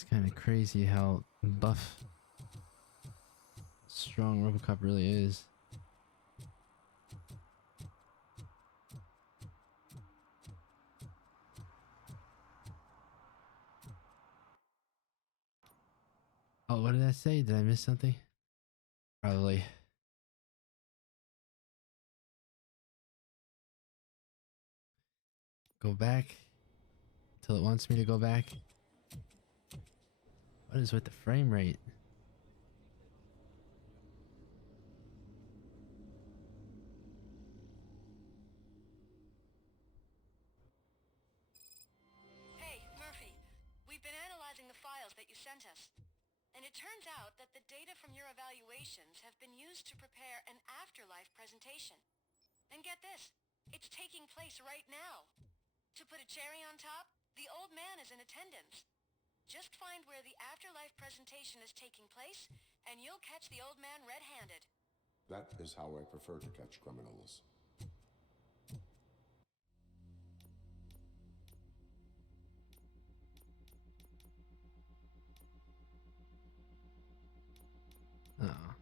It's kind of crazy how buff, strong Robocop really is. Oh, what did I say? Did I miss something? Probably. Go back till it wants me to go back. What is with the frame rate? Hey, Murphy. We've been analyzing the files that you sent us. And it turns out that the data from your evaluations have been used to prepare an afterlife presentation. And get this, it's taking place right now. To put a cherry on top, the old man is in attendance. Just find where the afterlife presentation is taking place, and you'll catch the old man red-handed. That is how I prefer to catch criminals. Oh.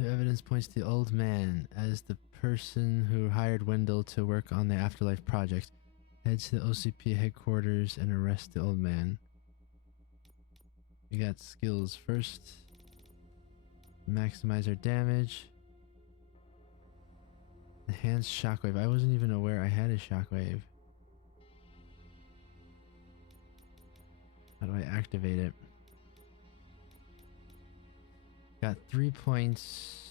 The evidence points to the old man as the person who hired Wendell to work on the Afterlife project. Head to the OCP headquarters and arrest the old man. We got skills first. Maximize our damage. Enhanced shockwave. I wasn't even aware I had a shockwave. How do I activate it? Got 3 points.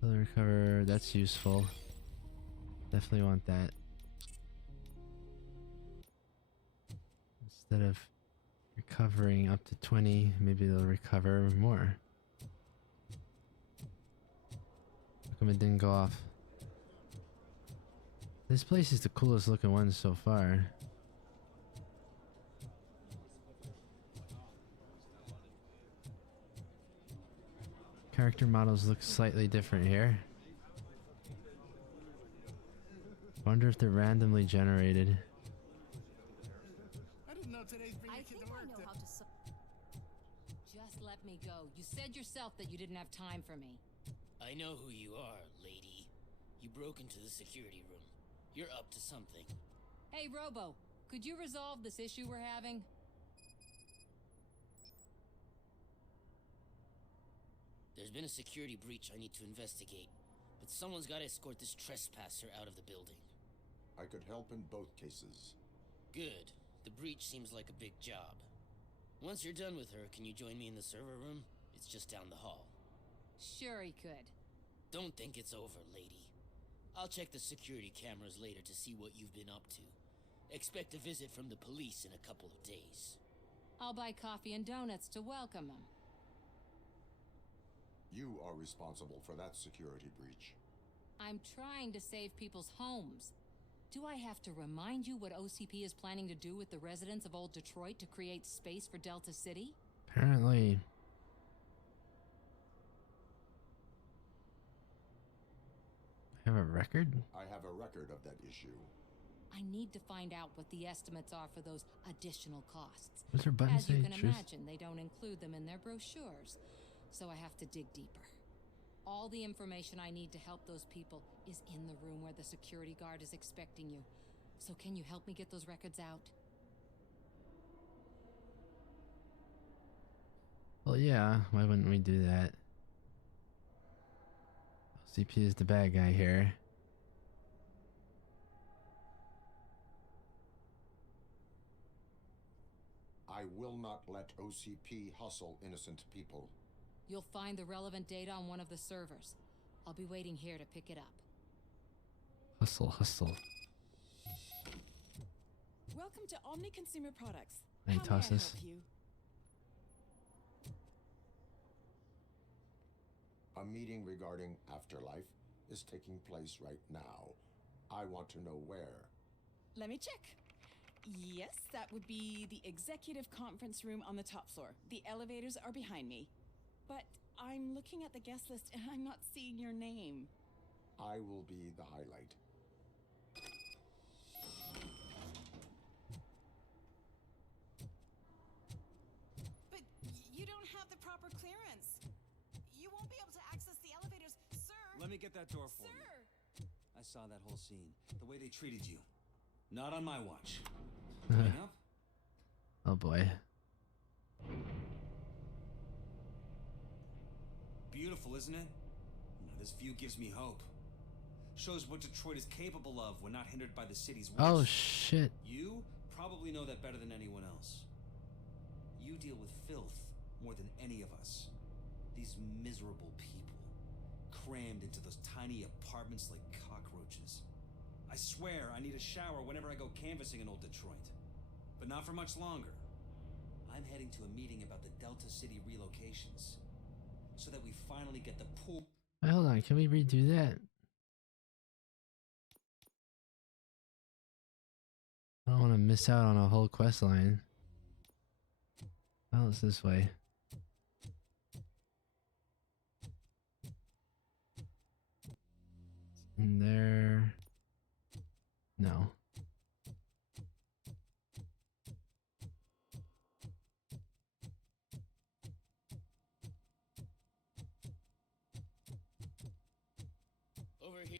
So the recover, that's useful. Definitely want that. Instead of recovering up to 20, maybe they'll recover more. How come it didn't go off? This place is the coolest looking one so far. Character models look slightly different here. Wonder if they're randomly generated. I didn't know today's bring I your kid think to I work. know how to Just let me go. You said yourself that you didn't have time for me. I know who you are, lady. You broke into the security room. You're up to something. Hey, Robo, could you resolve this issue we're having? There's been a security breach I need to investigate, but someone's got to escort this trespasser out of the building. I could help in both cases. Good. The breach seems like a big job. Once you're done with her, can you join me in the server room? It's just down the hall. Sure he could. Don't think it's over, lady. I'll check the security cameras later to see what you've been up to. Expect a visit from the police in a couple of days. I'll buy coffee and donuts to welcome him. You are responsible for that security breach. I'm trying to save people's homes. Do I have to remind you what OCP is planning to do with the residents of Old Detroit to create space for Delta City? Apparently. I have a record? I have a record of that issue. I need to find out what the estimates are for those additional costs. What's her button As you say? can Truth? imagine, they don't include them in their brochures, so I have to dig deeper. All the information I need to help those people is in the room where the security guard is expecting you. So can you help me get those records out? Well, yeah. Why wouldn't we do that? CP is the bad guy here. I will not let OCP hustle innocent people. You'll find the relevant data on one of the servers. I'll be waiting here to pick it up. Hustle, hustle. Welcome to Omni Consumer Products. Hey, How toss may I this. help you? A meeting regarding Afterlife is taking place right now. I want to know where. Let me check. Yes, that would be the executive conference room on the top floor. The elevators are behind me. But I'm looking at the guest list and I'm not seeing your name. I will be the highlight. But you don't have the proper clearance. You won't be able to access the elevators, sir. Let me get that door for you. I saw that whole scene. The way they treated you. Not on my watch. Coming up? Oh boy. Beautiful, isn't it? This view gives me hope. Shows what Detroit is capable of when not hindered by the city's worst. Oh shit. You probably know that better than anyone else. You deal with filth more than any of us. These miserable people, crammed into those tiny apartments like cockroaches. I swear I need a shower whenever I go canvassing in old Detroit. But not for much longer. I'm heading to a meeting about the Delta City relocations. So that we finally get the pool. Wait, hold on, can we redo that? I don't want to miss out on a whole quest line. Oh, it's this way. In there. No. Over here.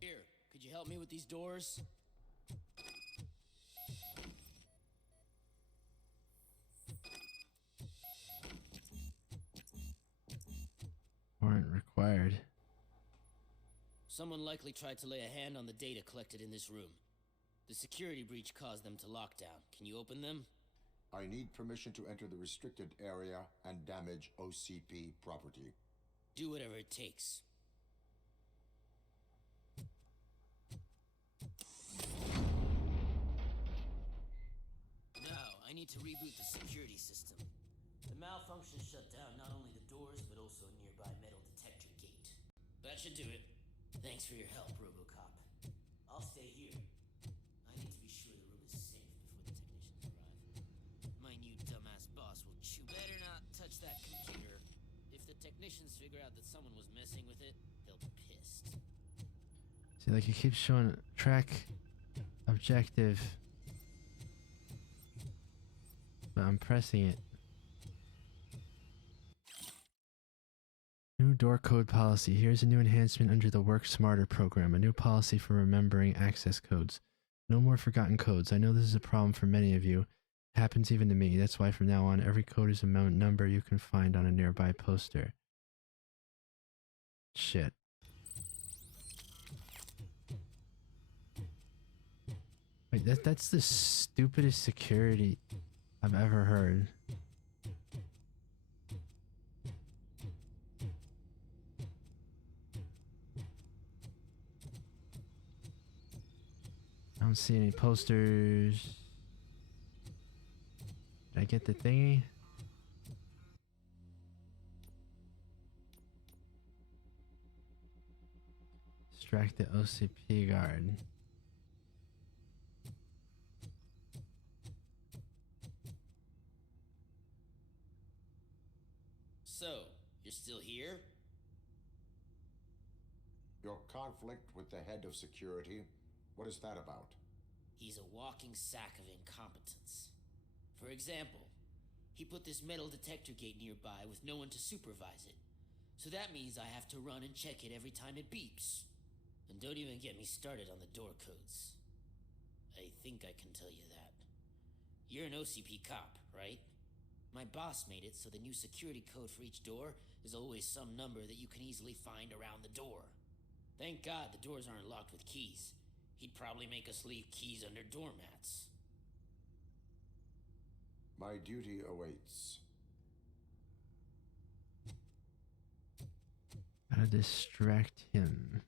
Here, could you help me with these doors? Warrant required. Someone likely tried to lay a hand on the data collected in this room. The security breach caused them to lock down. Can you open them? I need permission to enter the restricted area and damage OCP property. Do whatever it takes. Now, I need to reboot the security system. The malfunction shut down not only the doors, but also a nearby metal detector gate. That should do it. Thanks for your help, Robocop. I'll stay here. I need to be sure the room is safe before the technicians arrive. My new dumbass boss will chew. Better not touch that computer. If the technicians figure out that someone was messing with it, they'll be pissed. See, like it keeps showing track objective. But I'm pressing it. New door code policy. Here's a new enhancement under the Work Smarter program. A new policy for remembering access codes. No more forgotten codes. I know this is a problem for many of you. It happens even to me. That's why from now on, every code is a number you can find on a nearby poster. Shit. Wait, that's the stupidest security I've ever heard. I don't see any posters. Did I get the thingy? Distract the OCP guard. So, you're still here? Your conflict with the head of security, what is that about? He's a walking sack of incompetence. For example, he put this metal detector gate nearby with no one to supervise it. So that means I have to run and check it every time it beeps. And don't even get me started on the door codes. I think I can tell you that. You're an OCP cop, right? My boss made it so the new security code for each door is always some number that you can easily find around the door. Thank God the doors aren't locked with keys. He'd probably make us leave keys under doormats. My duty awaits. Gotta distract him.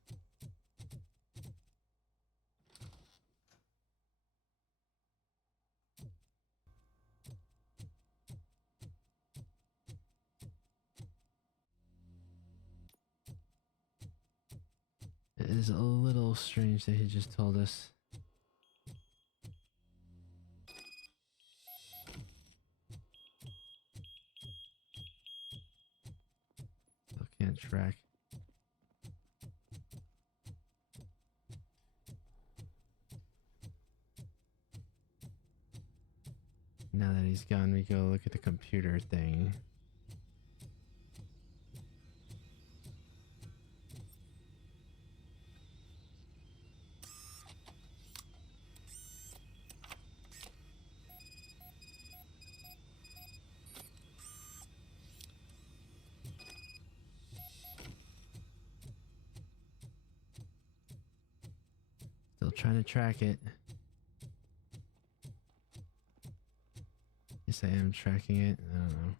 It is a little strange that he just told us. track. Now that he's gone, we go look at the computer thing. Still trying to track it. Yes, I am tracking it. I don't know.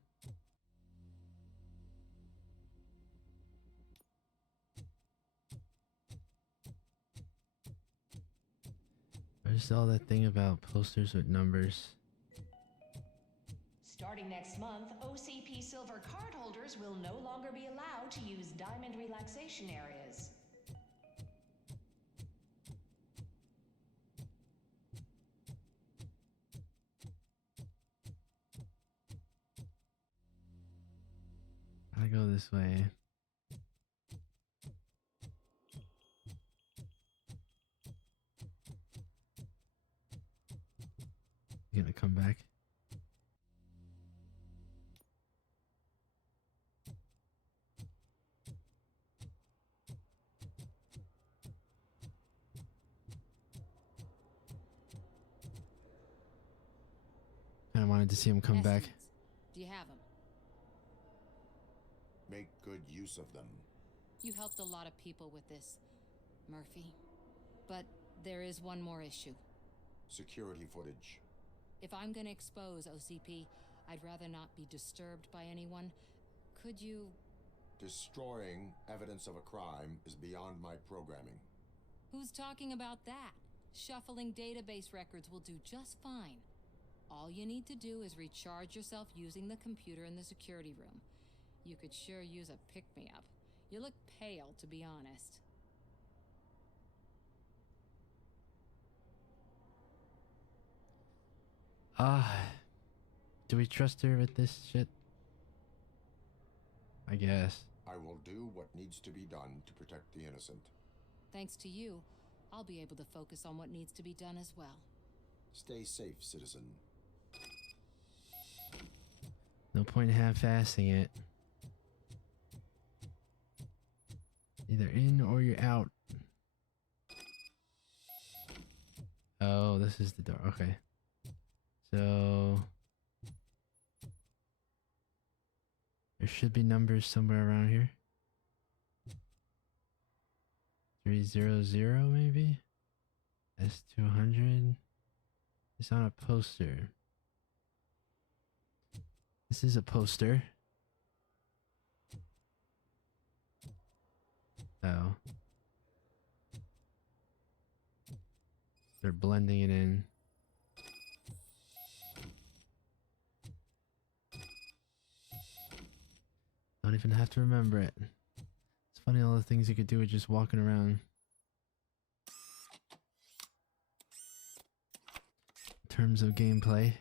Where's all that thing about posters with numbers? Starting next month, OCP Silver cardholders will no longer be allowed to use diamond relaxation areas. I go this way. You gonna come back? I wanted to see him come back. Estimates. Do you have them? Make good use of them. You helped a lot of people with this, Murphy. But there is one more issue. Security footage. If I'm gonna expose OCP, I'd rather not be disturbed by anyone. Could you... Destroying evidence of a crime is beyond my programming. Who's talking about that? Shuffling database records will do just fine. All you need to do is recharge yourself using the computer in the security room. You could sure use a pick-me-up. You look pale, to be honest. Do we trust her with this shit? I guess. I will do what needs to be done to protect the innocent. Thanks to you, I'll be able to focus on what needs to be done as well. Stay safe, citizen. No point half-assing it. Either in or you're out. Oh, this is the door. Okay. So... there should be numbers somewhere around here. 300 maybe? S200? It's on a poster. This is a poster. Oh. They're blending it in. Don't even have to remember it. It's funny all the things you could do with just walking around. In terms of gameplay.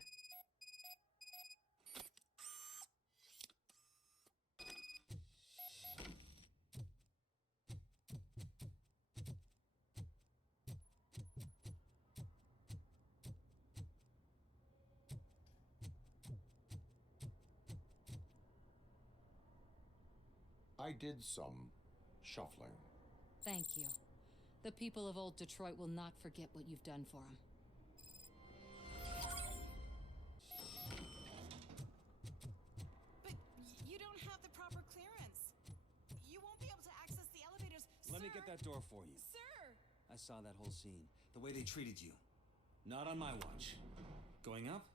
I did some shuffling. Thank you. The people of old Detroit will not forget what you've done for them. But you don't have the proper clearance. You won't be able to access the elevators. Let me get that door for you. Sir! I saw that whole scene. The way they treated you. Not on my watch. Going up?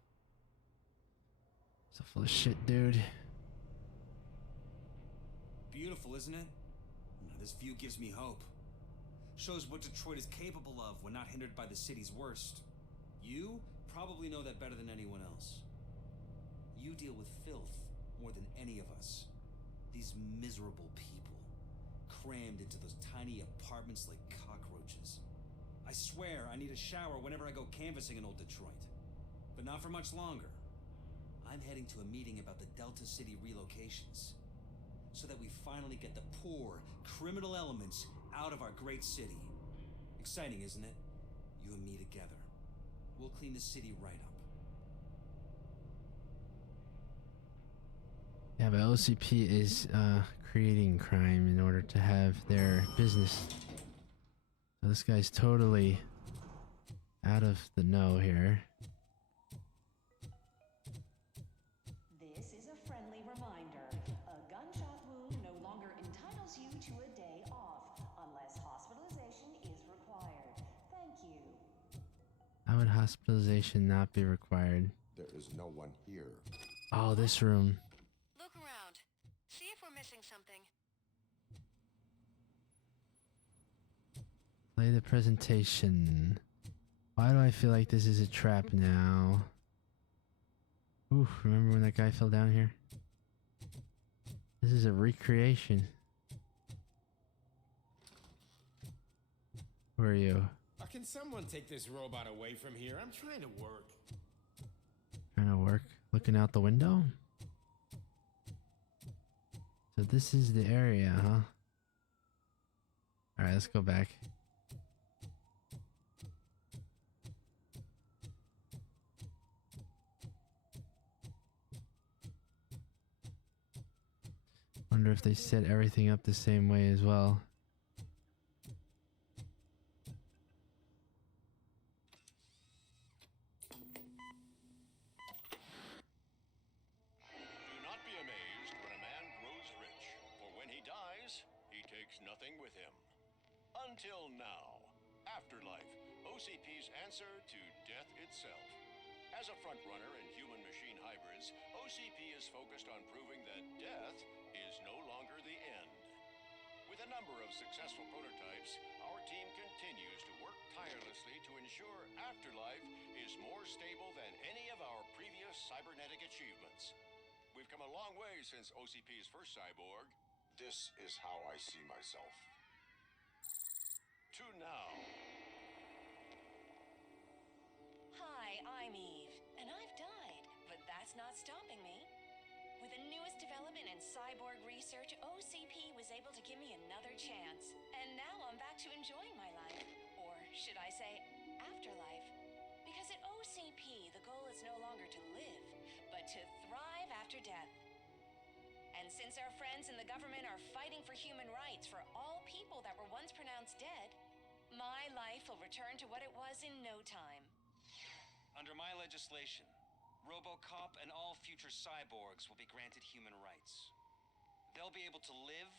So full of shit, dude. Beautiful, isn't it? This view gives me hope. Shows what Detroit is capable of when not hindered by the city's worst. You probably know that better than anyone else. You deal with filth more than any of us. These miserable people, crammed into those tiny apartments like cockroaches. I swear I need a shower whenever I go canvassing in old Detroit. But not for much longer. I'm heading to a meeting about the Delta City relocations. so that we finally get the poor, criminal elements out of our great city. Exciting, isn't it? You and me together. We'll clean the city right up. Yeah, but OCP is creating crime in order to have their business. So this guy's totally out of the know here. This is a friendly reminder. A gunshot wound no longer entitles you to a day off, unless hospitalization is required. Thank you. How would hospitalization not be required? There is no one here. Oh, this room. Look around. See if we're missing something. Play the presentation. Why do I feel like this is a trap now? Oof, remember when that guy fell down here? This is a recreation. Who are you? Can someone take this robot away from here? I'm trying to work. Trying to work? Looking out the window? So this is the area, huh? Alright, let's go back. Wonder if they set everything up the same way as well. Do not be amazed when a man grows rich, for when he dies, he takes nothing with him. Until now. Afterlife, OCP's answer to death itself. As a frontrunner in human-machine hybrids, OCP is focused on proving that death is no longer the end. With a number of successful prototypes, our team continues to work tirelessly to ensure Afterlife is more stable than any of our previous cybernetic achievements. We've come a long way since OCP's first cyborg. This is how I see myself. To now. Hi, I'm Eve, and I've died, but that's not stopping me. With the newest development in cyborg research, OCP was able to give me another chance. And now I'm back to enjoying my life. Or should I say, afterlife? Because at OCP, the goal is no longer to live, but to thrive after death. And since our friends in the government are fighting for human rights for all people that were once pronounced dead, my life will return to what it was in no time. Under my legislation, Robocop and all future cyborgs will be granted human rights. They'll be able to live,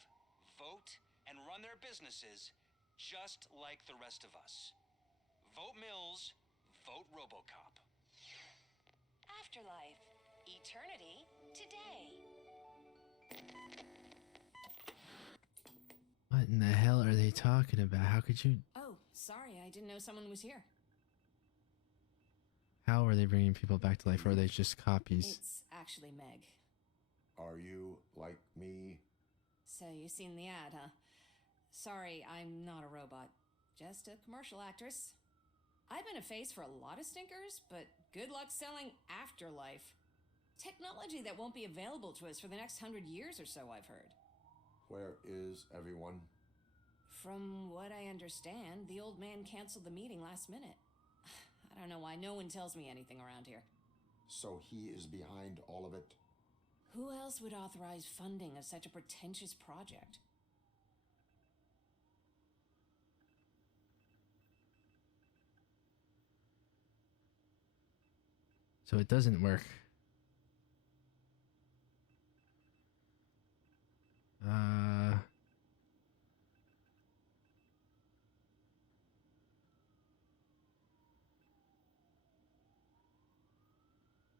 vote, and run their businesses just like the rest of us. Vote Mills, vote Robocop. Afterlife. Eternity today. What in the hell are they talking about? How could you... Oh, sorry, I didn't know someone was here. How are they bringing people back to life? Or are they just copies? It's actually Meg. Are you like me? So you've seen the ad, huh? Sorry, I'm not a robot. Just a commercial actress. I've been a face for a lot of stinkers, but good luck selling Afterlife. Technology that won't be available to us for the next 100 years or so, I've heard. Where is everyone? From what I understand, the old man canceled the meeting last minute. I don't know why no one tells me anything around here. So he is behind all of it? Who else would authorize funding of such a pretentious project? So it doesn't work.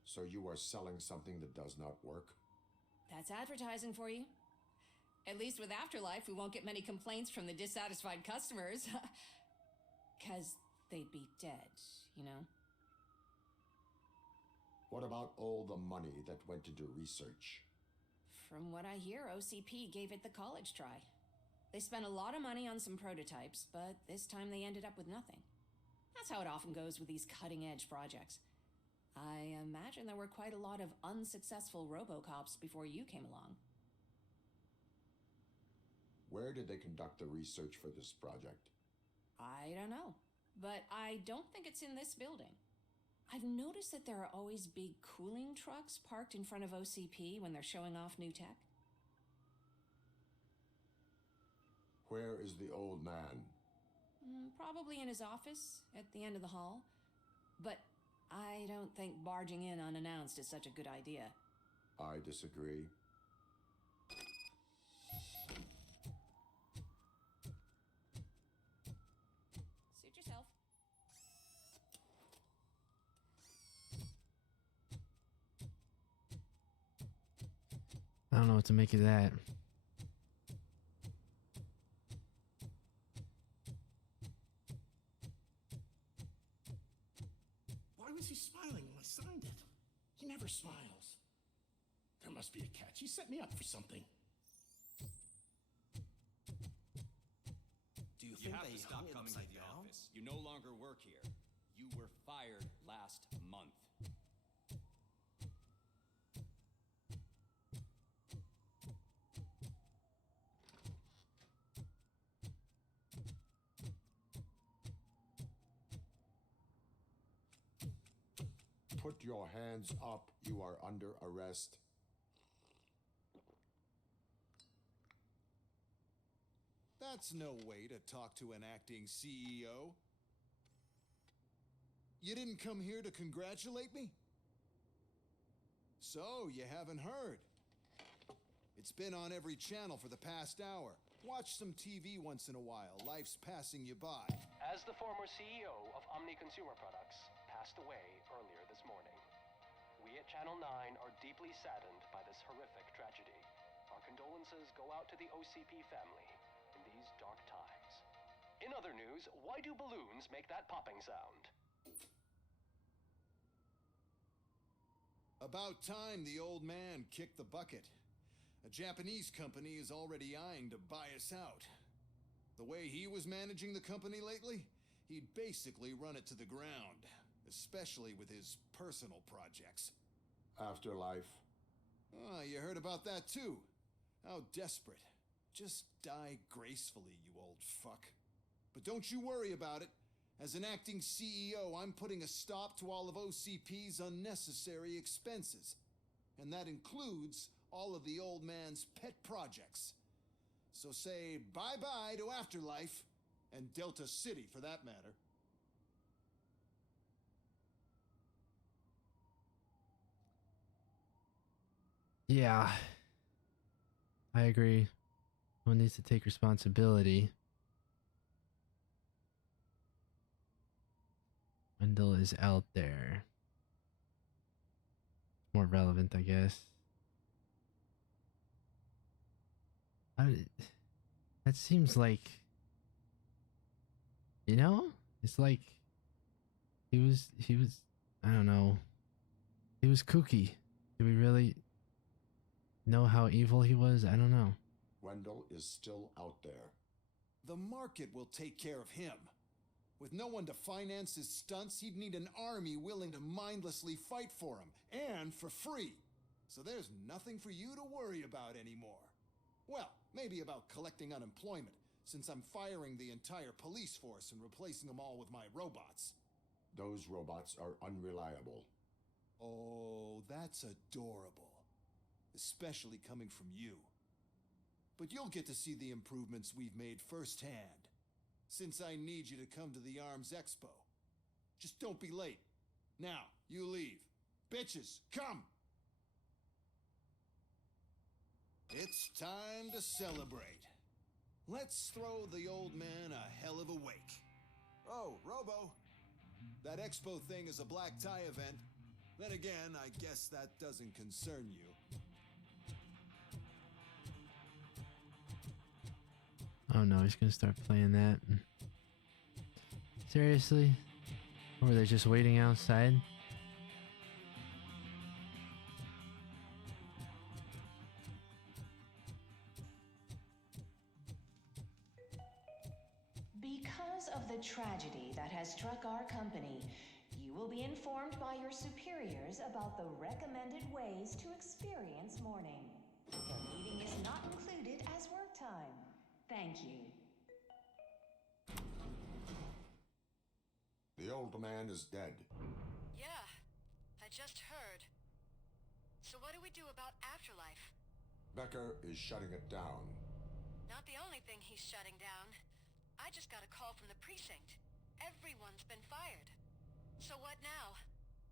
So you are selling something that does not work? That's advertising for you. At least with Afterlife, we won't get many complaints from the dissatisfied customers. 'Cause they'd be dead, you know? What about all the money that went into research? From what I hear, OCP gave it the college try. They spent a lot of money on some prototypes, but this time they ended up with nothing. That's how it often goes with these cutting-edge projects. I imagine there were quite a lot of unsuccessful Robocops before you came along. Where did they conduct the research for this project? I don't know, but I don't think it's in this building. I've noticed that there are always big cooling trucks parked in front of OCP when they're showing off new tech. Where is the old man? Probably in his office at the end of the hall. But I don't think barging in unannounced is such a good idea. I disagree. Suit yourself. I don't know what to make of that. Why was he smiling when I signed it? He never smiles. There must be a catch. He set me up for something. Do you You think have they to stop hung it coming to upside the down? office. You no longer work here. You were fired last month. Put your hands up. You are under arrest. That's no way to talk to an acting CEO. You didn't come here to congratulate me? So, you haven't heard. It's been on every channel for the past hour. Watch some TV once in a while. Life's passing you by. As the former CEO of Omni Consumer Products passed away earlier this morning, we at Channel 9 are deeply saddened by this horrific tragedy. Our condolences go out to the OCP family in these dark times. In other news, why do balloons make that popping sound? About time the old man kicked the bucket. A Japanese company is already eyeing to buy us out. The way he was managing the company lately, he'd basically run it to the ground, especially with his personal projects. Afterlife. You heard about that too. How desperate. Just die gracefully, you old fuck. But don't you worry about it. As an acting CEO, I'm putting a stop to all of OCP's unnecessary expenses. And that includes all of the old man's pet projects. So say bye-bye to Afterlife, and Delta City for that matter. Yeah. I agree. One needs to take responsibility. Wendell is out there. More relevant, I guess. That seems like, it's like he was, I don't know. He was kooky. Do we really know how evil he was? I don't know. Wendell is still out there. The market will take care of him. With no one to finance his stunts, he'd need an army willing to mindlessly fight for him, and for free. So there's nothing for you to worry about anymore. Well, maybe about collecting unemployment, since I'm firing the entire police force and replacing them all with my robots. Those robots are unreliable. Oh, that's adorable. Especially coming from you. But you'll get to see the improvements we've made firsthand. Since I need you to come to the Arms Expo. Just don't be late. Now, you leave. Bitches, come! It's time to celebrate. Let's throw the old man a hell of a wake. Oh, Robo. That Expo thing is a black tie event. Then again, I guess that doesn't concern you. Oh no, he's gonna start playing that. Seriously? Or were they just waiting outside? Because of the tragedy that has struck our company, you will be informed by your superiors about the recommended ways to experience mourning. The meeting is not included as work time. Thank you. The old man is dead. Yeah, I just heard. So what do we do about Afterlife? Becker is shutting it down. Not the only thing he's shutting down. I just got a call from the precinct. Everyone's been fired. So what now?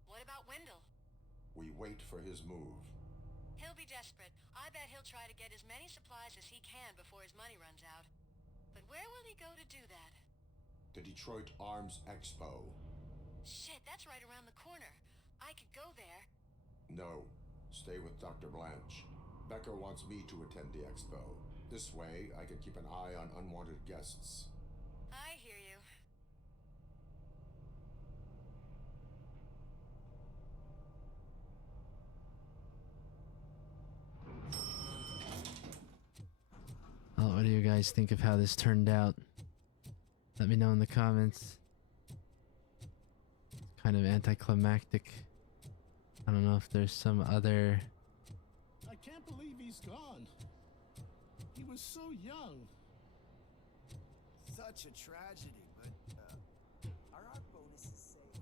What about Wendell? We wait for his move. He'll be desperate. I bet he'll try to get as many supplies as he can before his money runs out. But where will he go to do that? The Detroit Arms Expo. Shit, that's right around the corner. I could go there. No, stay with Dr. Blanche. Becker wants me to attend the expo. This way, I can keep an eye on unwanted guests. I hear you. Well, what do you guys think of how this turned out? Let me know in the comments. It's kind of anticlimactic. I don't know if there's some other... I can't believe he's gone. He was so young. Such a tragedy, but are our bonuses safe?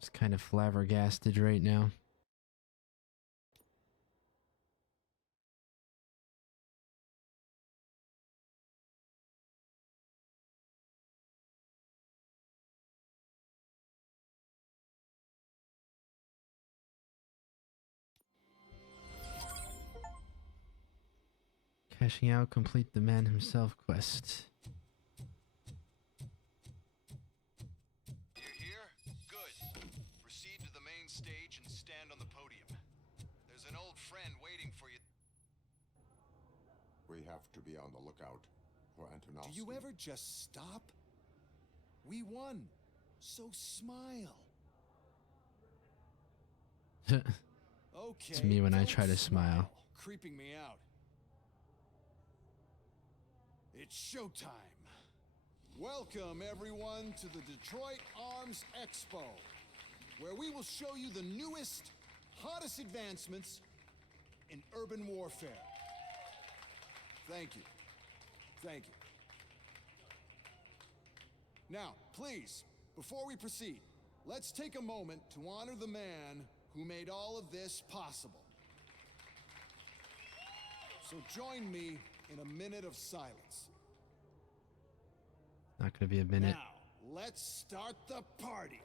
Just kind of flabbergasted right now. Cashing out, complete the man himself quest. You're here? Good. Proceed to the main stage and stand on the podium. There's an old friend waiting for you. We have to be on the lookout for Antonovsky. Do you ever just stop? We won. So smile. Okay. It's me when I don't try to smile. Creeping me out. It's showtime. Welcome, everyone, to the Detroit Arms Expo, where we will show you the newest, hottest advancements in urban warfare. Thank you. Thank you. Now, please, before we proceed, let's take a moment to honor the man who made all of this possible. So join me in a minute of silence. Not gonna be a minute. Now, let's start the party.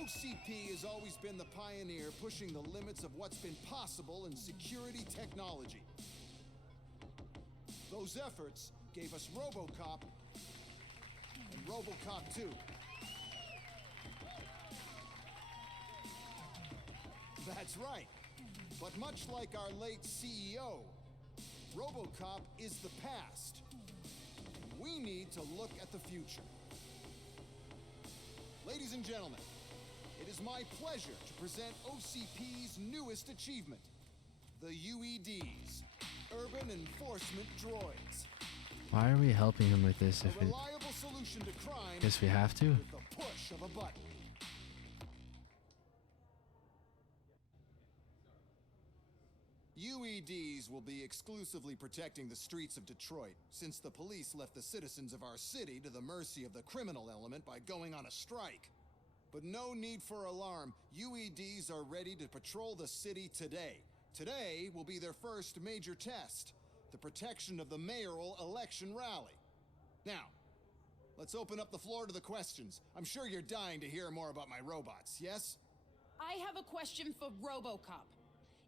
OCP has always been the pioneer pushing the limits of what's been possible in security technology. Those efforts gave us Robocop and Robocop 2. That's right. But much like our late CEO, Robocop is the past. We need to look at the future. Ladies and gentlemen, it is my pleasure to present OCP's newest achievement, the UEDs, Urban Enforcement Droids. Why are we helping him with this if A it... reliable solution to crime Guess we have to? with the push of a button. UEDs will be exclusively protecting the streets of Detroit, since the police left the citizens of our city to the mercy of the criminal element by going on a strike. But no need for alarm. UEDs are ready to patrol the city today. Today will be their first major test, the protection of the mayoral election rally. Now, let's open up the floor to the questions. I'm sure you're dying to hear more about my robots, yes? I have a question for Robocop.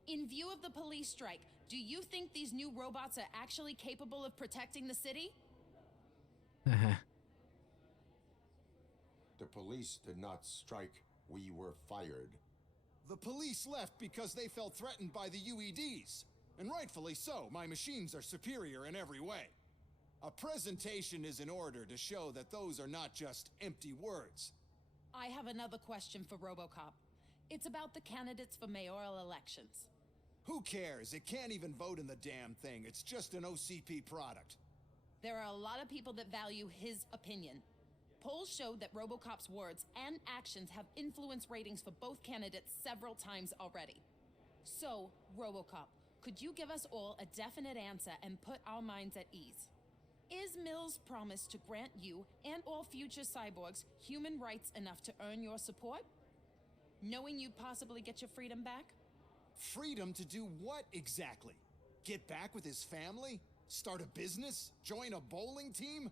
In view of the police strike, do you think these new robots are actually capable of protecting the city? The police did not strike. We were fired. The police left because they felt threatened by the UEDs. And rightfully so. My machines are superior in every way. A presentation is in order to show that those are not just empty words. I have another question for Robocop. It's about the candidates for mayoral elections. Who cares? It can't even vote in the damn thing. It's just an OCP product. There are a lot of people that value his opinion. Polls show that Robocop's words and actions have influenced ratings for both candidates several times already. So, Robocop, could you give us all a definite answer and put our minds at ease? Is Mills' promise to grant you and all future cyborgs human rights enough to earn your support? Knowing you'd possibly get your freedom back? Freedom to do what exactly? Get back with his family? Start a business? Join a bowling team?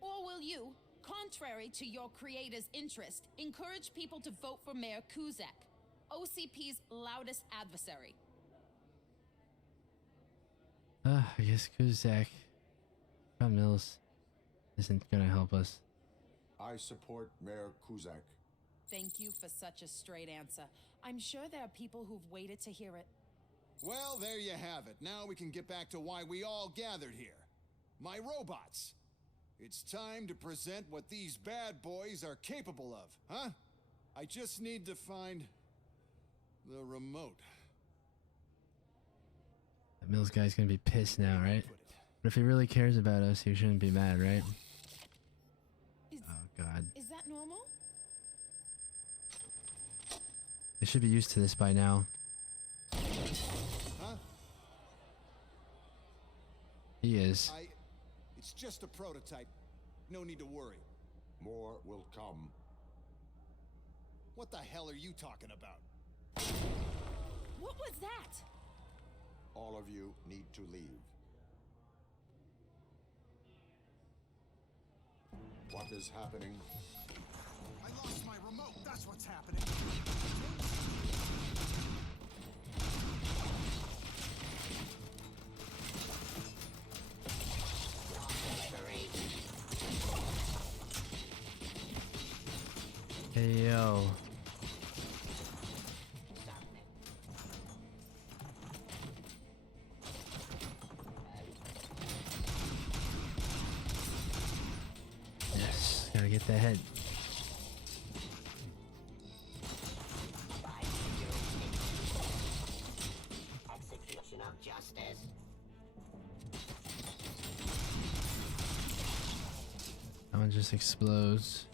Or will you, contrary to your creator's interest, encourage people to vote for Mayor Kuzak, OCP's loudest adversary? I guess Kuzak from Mills isn't gonna help us. I support Mayor Kuzak. Thank you for such a straight answer. I'm sure there are people who've waited to hear it. Well, there you have it. Now we can get back to why we all gathered here. My robots. It's time to present what these bad boys are capable of, huh? I just need to find the remote. That Mills guy's gonna be pissed now, right? But if he really cares about us, he shouldn't be mad, right? Oh god. Is that normal? They should be used to this by now. Huh? He is. It's just a prototype. No need to worry. More will come. What the hell are you talking about? What was that? All of you need to leave. What is happening? I lost my remote. That's what's happening. Hey yo. Yes, gotta get that head. Execution of justice. That one just explodes.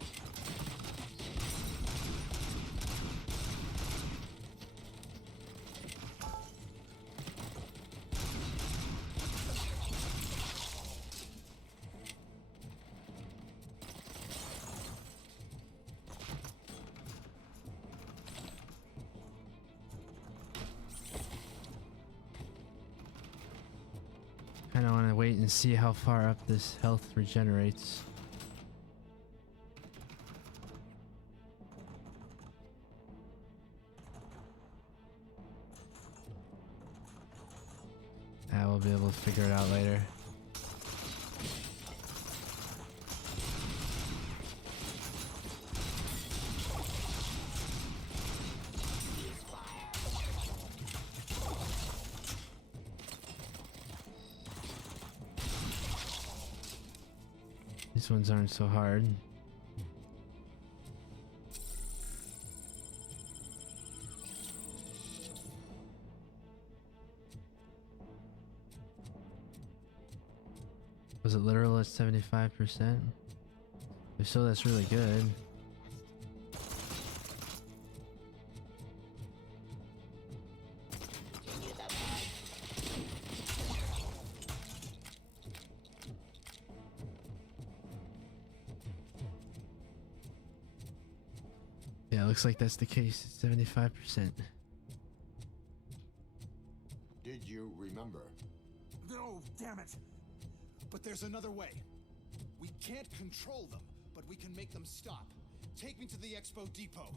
Kinda wanna wait and see how far up this health regenerates. I will be able to figure it out later. These ones aren't so hard. Was it literal at 75%? If so, that's really good. Yeah, looks like that's the case. 75%. Did you remember? No, damn it. But there's another way. We can't control them, but we can make them stop. Take me to the Expo depot.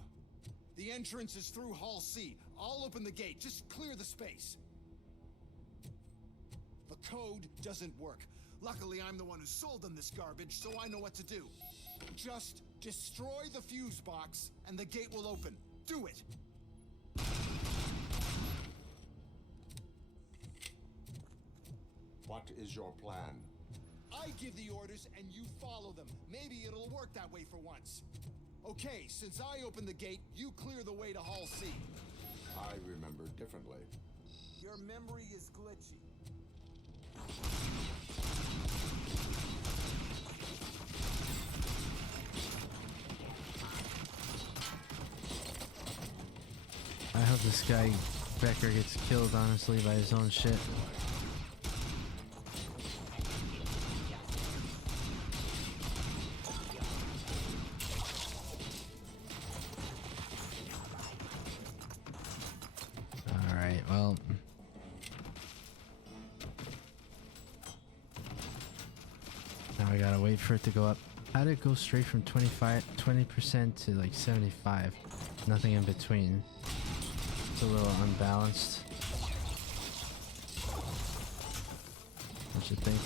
The entrance is through Hall C. I'll open the gate. Just clear the space. The code doesn't work. Luckily, I'm the one who sold them this garbage, so I know what to do. Just destroy the fuse box, and the gate will open. Do it! What is your plan? I give the orders and you follow them. Maybe it'll work that way for once. Okay, since I opened the gate, you clear the way to Hall C. I remember differently. Your memory is glitchy. this guy Becker gets killed honestly by his own shit. Alright, well. Now I gotta wait for it to go up. How did it go straight from 20% to like 75? Nothing in between. It's a little unbalanced. What you think?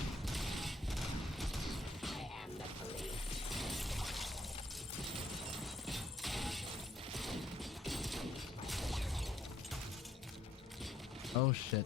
Oh shit.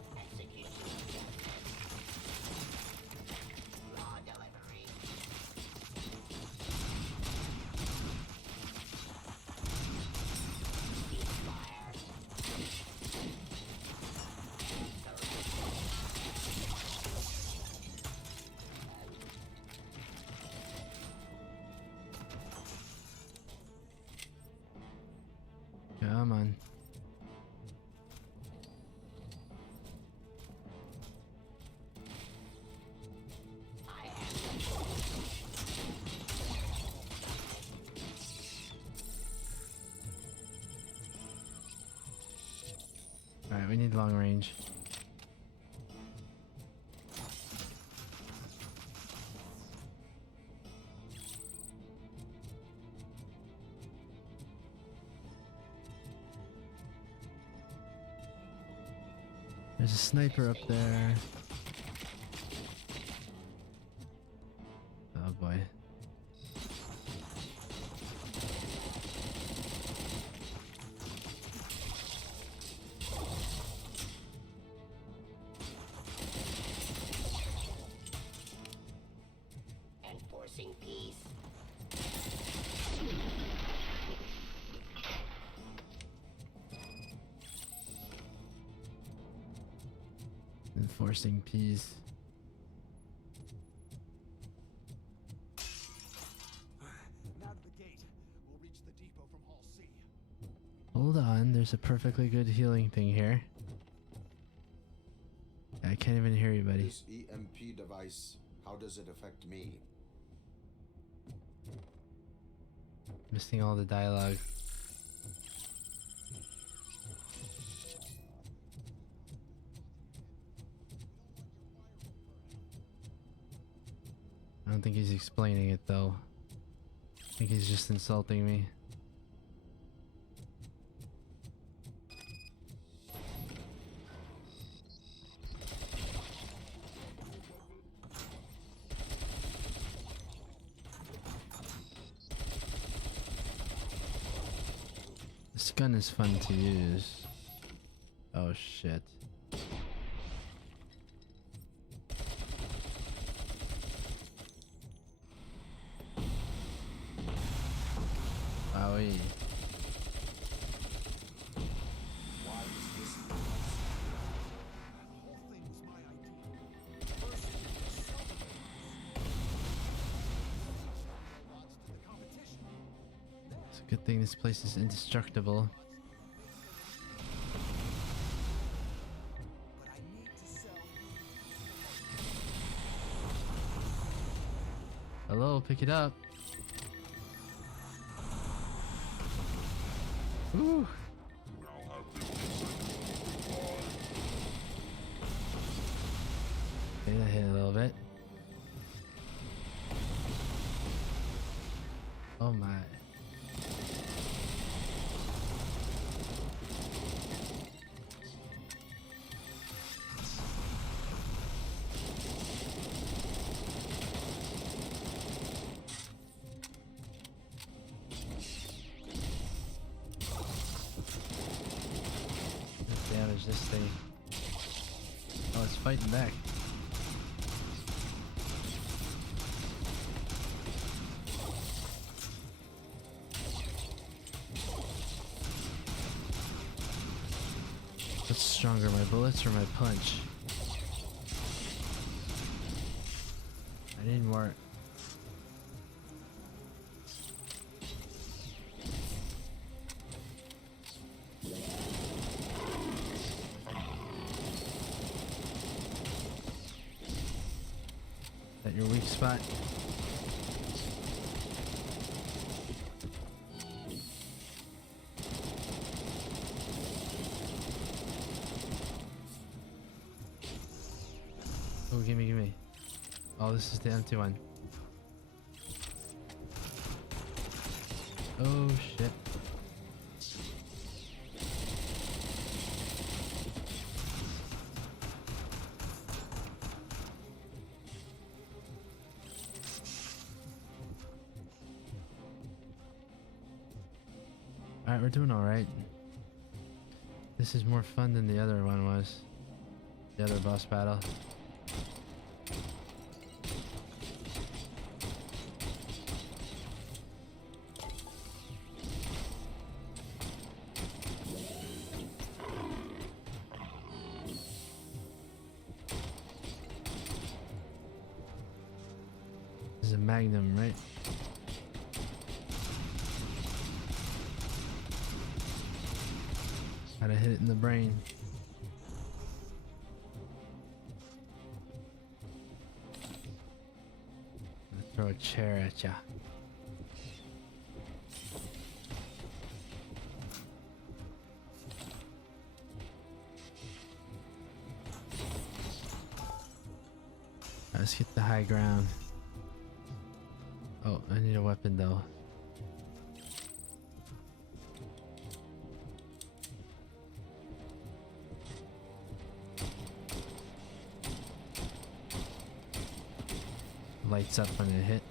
Come on. Alright, we need long range. There's a sniper up there. Oh boy. Enforcing peace. Enforcing peace. Now to the gate. We'll reach the depot from Hall C. Hold on, there's a perfectly good healing thing here. I can't even hear you, buddy. This EMP device, how does it affect me? Missing all the dialogue. I don't think he's explaining it though. I think he's just insulting me. This gun is fun to use. Oh shit. Wowie. It's a good thing this place is indestructible. Hello, pick it up. Ooh. Okay, that hit a little bit. Oh my. Damage this thing. Oh, it's fighting back. What's stronger, my bullets or my punch? I need more. Not your weak spot. Oh, gimme, gimme. Oh, this is the empty one. Oh, shit. Alright, we're doing alright. This is more fun than the other one was. The other boss battle. This is a magnum, right? Gotta hit it in the brain. Throw a chair at ya. Let's get the high ground. Oh, I need a weapon though. Lights up when it hit.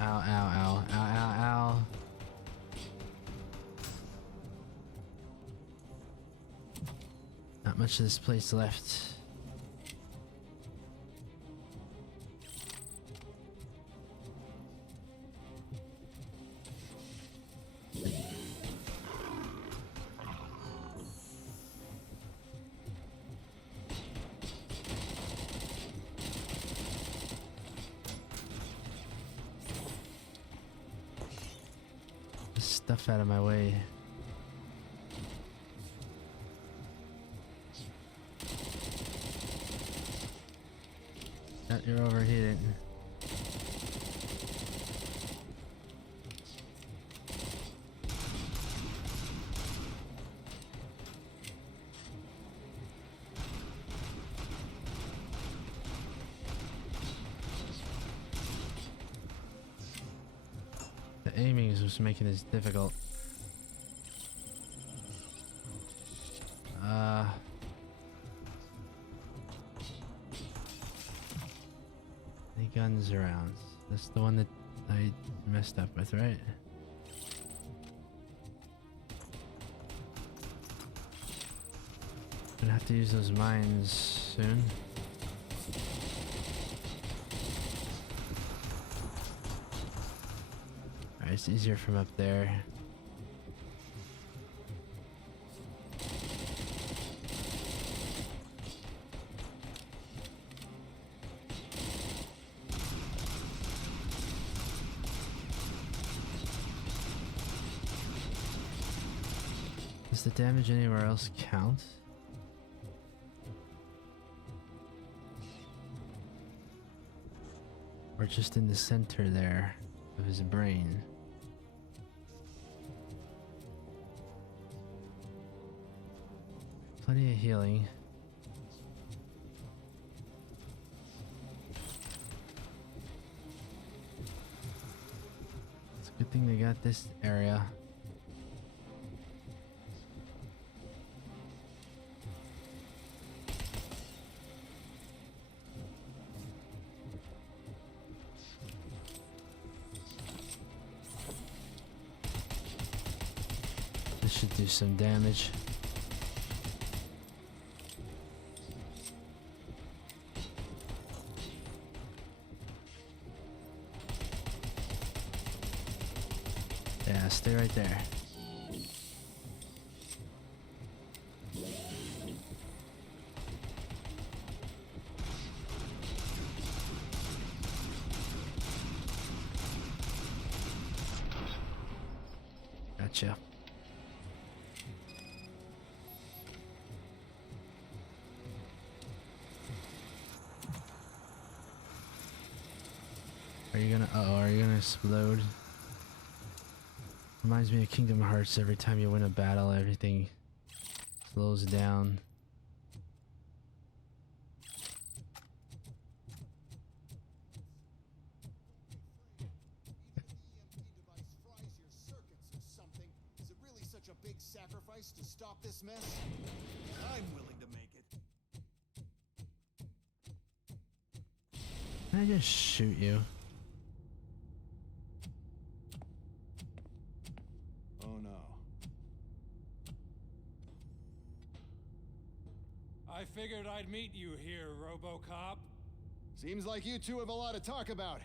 Ow, ow, ow, ow, ow, ow. Not much of this place left. Stuff out of my way. You're overheating. The aiming is what's making this difficult. Any guns around? That's the one that I messed up with, right? Gonna have to use those mines soon. Alright, it's easier from up there. Does the damage anywhere else count? Or just in the center there of his brain? Plenty of healing. It's a good thing they got this area. This should do some damage. Yeah, stay right there. Gotcha. Are you gonna, uh-oh, are you gonna explode? Reminds me of Kingdom Hearts. Every time you win a battle, everything slows down. Is it really such a big sacrifice to stop this mess? I'm willing to make it. Can I just shoot you? Oh no. I figured I'd meet you here, Robocop. Seems like you two have a lot to talk about.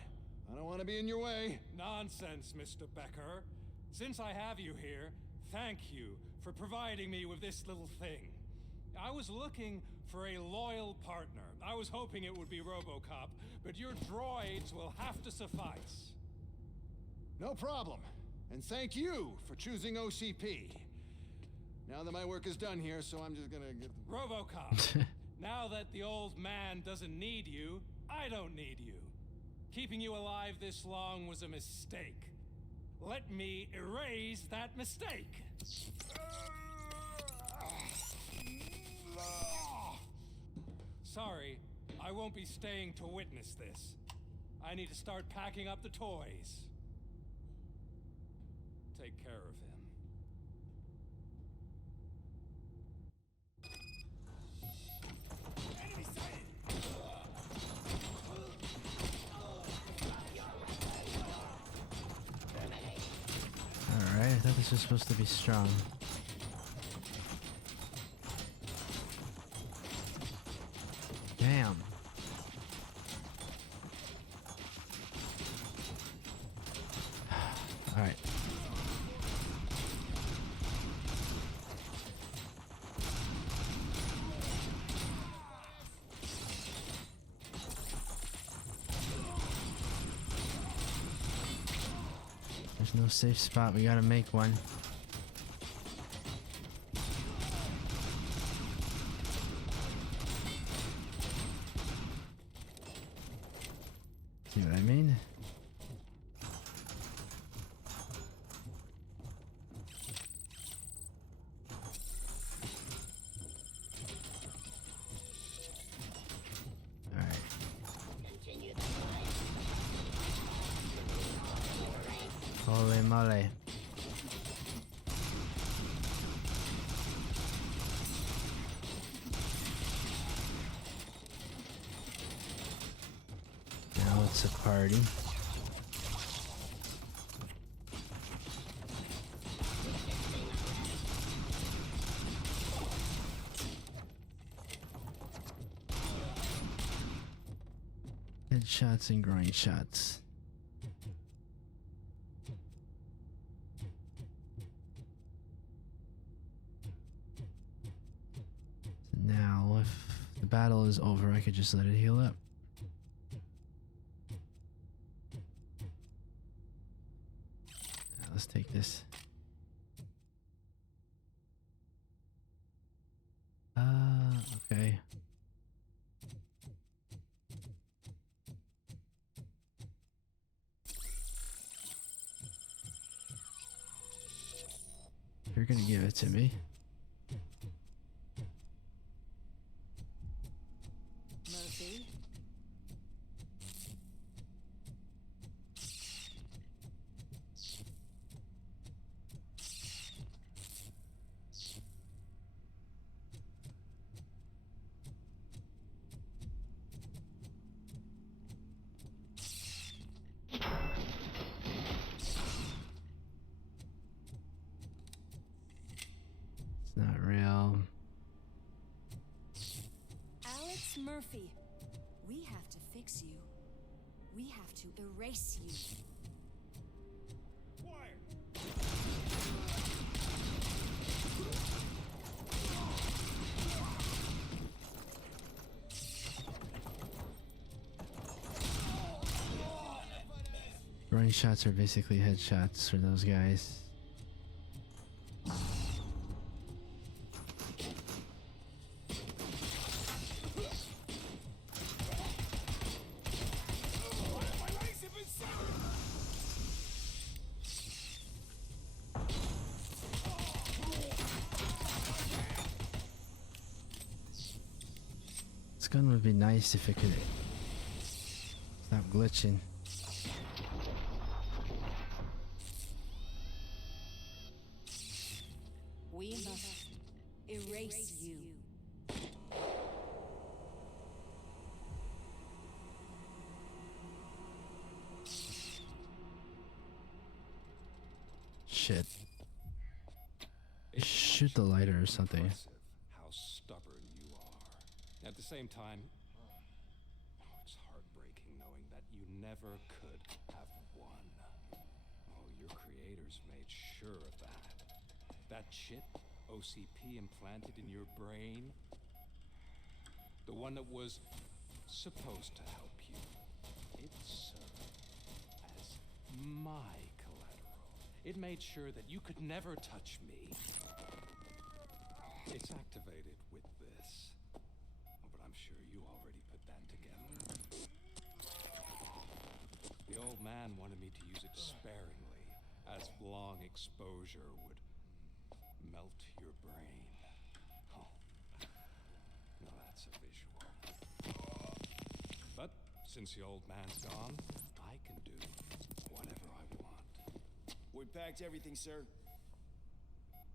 I don't want to be in your way. Nonsense, Mr. Becker. Since I have you here, thank you for providing me with this little thing. I was looking for a loyal partner. I was hoping it would be Robocop, but your droids will have to suffice. No problem. And thank you for choosing OCP. Now that my work is done here, so I'm just gonna get... Robocop, now that the old man doesn't need you, I don't need you. Keeping you alive this long was a mistake. Let me erase that mistake. Sorry, I won't be staying to witness this. I need to start packing up the toys. Take care of him. Alright, I thought this was supposed to be strong. Damn. Alright. There's no safe spot, we gotta make one. See what I mean? Alright. Holy moly. Now it's a party. Headshots and grind shots. Now, if the battle is over, I could just let it heal up. Now, let's take this. Okay. You're gonna give it to me. Murphy? It's not real. Alex Murphy, we have to fix you. We have to erase you. Quiet! Throwing shots are basically headshots for those guys. This gun would be nice if it could stop glitching. We must erase you. Shit. Shoot the lighter or something. How stubborn you are. At the same time, it's heartbreaking knowing that you never could have won. Oh, your creators made sure of that. That chip OCP implanted in your brain, the one that was supposed to help you, it served as my collateral. It made sure that you could never touch me. It's activated with this. Oh, but I'm sure you already put that together. The old man wanted me to use it sparingly, as long exposure would melt your brain. Oh, now that's a visual. But since the old man's gone, I can do whatever I want. We packed everything, sir.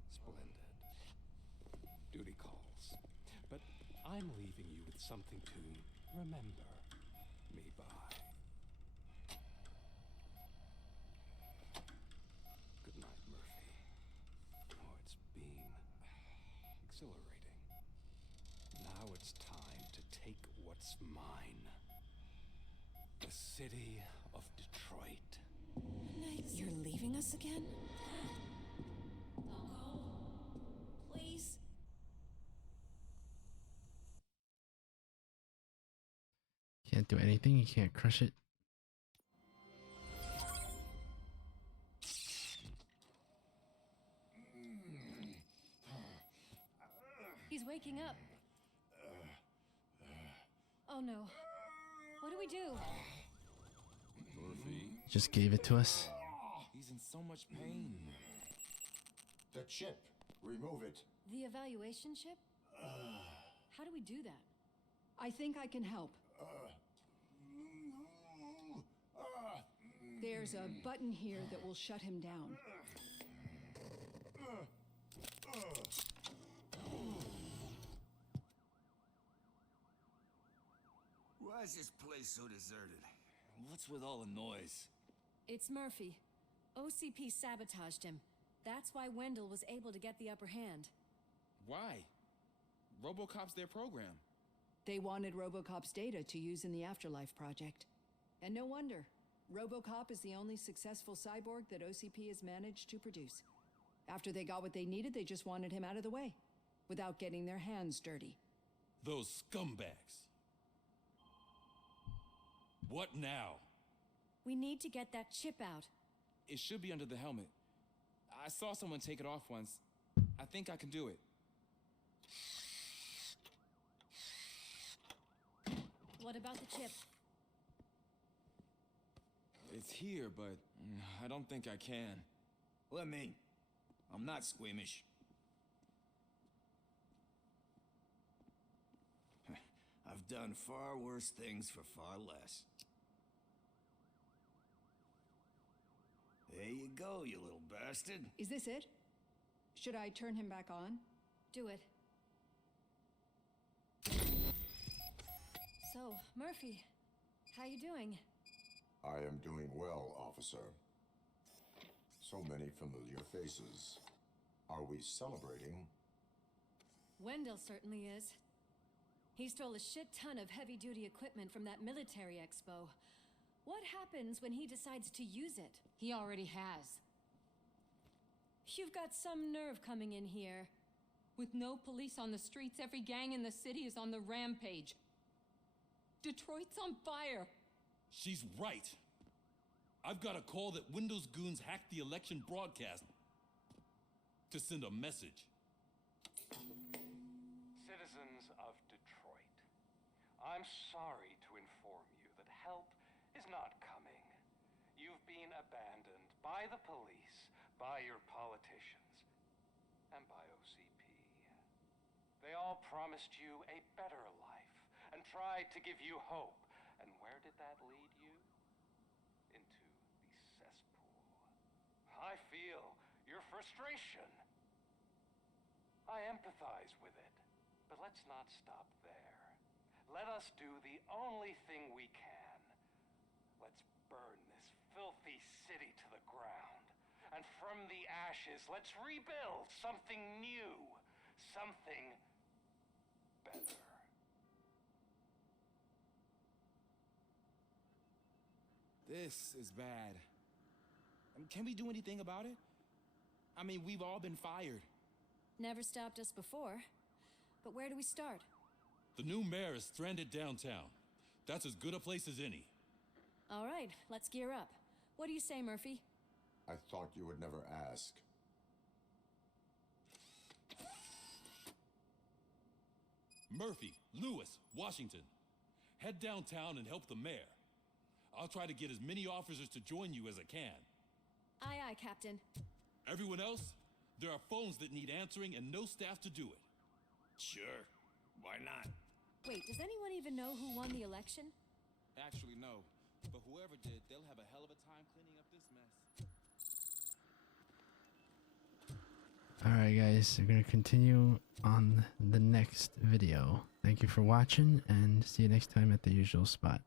Splendid. Duty calls. But I'm leaving you with something to remember me by. Good night, Murphy. Oh, it's been exhilarating. Now it's time to take what's mine. The city of Detroit. You're leaving us again? Please? Can't do anything, you can't crush it. He's waking up. Oh no. What do we do? Murphy. Just gave it to us. He's in so much pain. The chip. Remove it. The evaluation chip? How do we do that? I think I can help. There's a button here that will shut him down. Why is this place so deserted? What's with all the noise? It's Murphy. OCP sabotaged him. That's why Wendell was able to get the upper hand. Why? Robocop's their program. They wanted Robocop's data to use in the Afterlife project. And no wonder. Robocop is the only successful cyborg that OCP has managed to produce. After they got what they needed, they just wanted him out of the way, without getting their hands dirty. Those scumbags. What now? We need to get that chip out. It should be under the helmet. I saw someone take it off once. I think I can do it. What about the chip? It's here, but I don't think I can. Let me. I'm not squeamish. I've done far worse things for far less. There you go, you little bastard. Is this it? Should I turn him back on? Do it. So, Murphy, how you doing? I am doing well, officer. So many familiar faces. Are we celebrating? Wendell certainly is. He stole a shit ton of heavy-duty equipment from that military expo. What happens when he decides to use it? He already has. You've got some nerve coming in here. With no police on the streets, every gang in the city is on the rampage. Detroit's on fire. She's right. I've got a call that Windows goons hacked the election broadcast to send a message. Citizens of Detroit, I'm sorry to inform you that help is not coming. You've been abandoned by the police, by your politicians, and by OCP. They all promised you a better life and tried to give you hope. And where did that lead you? Into the cesspool. I feel your frustration. I empathize with it, but let's not stop there. Let us do the only thing we can. Let's burn this filthy city to the ground. And from the ashes, let's rebuild something new. Something better. This is bad. Can we do anything about it? I mean, we've all been fired. Never stopped us before. But where do we start? The new mayor is stranded downtown. That's as good a place as any. All right, let's gear up. What do you say, Murphy? I thought you would never ask. Murphy, Lewis, Washington. Head downtown and help the mayor. I'll try to get as many officers to join you as I can. Aye, aye, Captain. Everyone else? There are phones that need answering and no staff to do it. Sure. Why not? Wait, does anyone even know who won the election? Actually, no. But whoever did, they'll have a hell of a time cleaning up this mess. Alright guys, we're going to continue on the next video. Thank you for watching and see you next time at the usual spot.